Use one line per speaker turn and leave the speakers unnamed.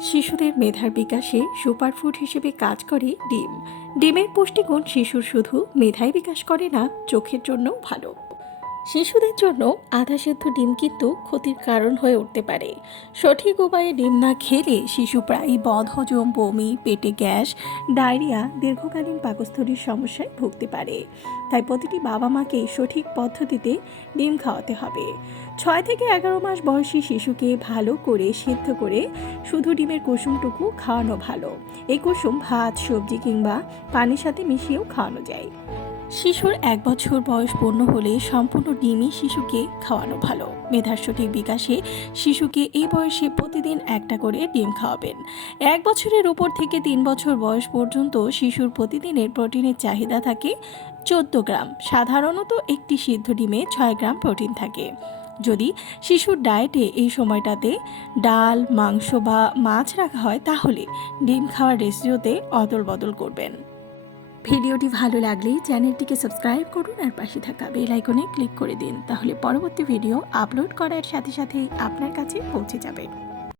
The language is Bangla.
শিশুদের মেধার বিকাশে সুপারফুড হিসেবে কাজ করে ডিম। ডিমের পুষ্টিগুণ শিশুর শুধু মেধায় বিকাশ করে না, চোখের জন্যও ভালো। শিশুদের জন্য আধা সেদ্ধ ডিম কিন্তু ক্ষতির কারণ হয়ে উঠতে পারে। সঠিক উপায়ে ডিম না খেলে শিশু প্রায়ই বদহজম, বমি, পেটে গ্যাস, ডায়রিয়া, দীর্ঘকালীন পাকস্থলীর সমস্যায় ভুগতে পারে। তাই প্রতিটি বাবা মাকে সঠিক পদ্ধতিতে ডিম খাওয়াতে হবে। ছয় থেকে এগারো মাস বয়সী শিশুকে ভালো করে, সিদ্ধ করে শুধু ডিমের কুসুমটুকু খাওয়ানো ভালো। এই কুসুম ভাত, সবজি কিংবা পানির সাথে মিশিয়েও খাওয়ানো যায়। শিশুর এক বছর বয়স পূর্ণ হলে সম্পূর্ণ ডিমই শিশুকে খাওয়ানো ভালো। মেধার সঠিক বিকাশে শিশুকে এই বয়সে প্রতিদিন একটা করে ডিম খাওয়াবেন। এক বছরের উপর থেকে তিন বছর বয়স পর্যন্ত শিশুর প্রতিদিনের প্রোটিনের চাহিদা থাকে চোদ্দ গ্রাম। সাধারণত একটি সিদ্ধ ডিমে ছয় গ্রাম প্রোটিন থাকে। যদি শিশুর ডায়েটে এই সময়টাতে ডাল, মাংস বা মাছ রাখা হয়, তাহলে ডিম খাওয়ার রেসিওতে অদল বদল করবেন। ভিডিওটি ভালো লাগলে চ্যানেলটিকে সাবস্ক্রাইব করুন আর পাশে থাকা বেল আইকনে ক্লিক করে দিন, তাহলে পরবর্তী ভিডিও আপলোড করার সাথে সাথেই আপনার কাছে পৌঁছে যাবে।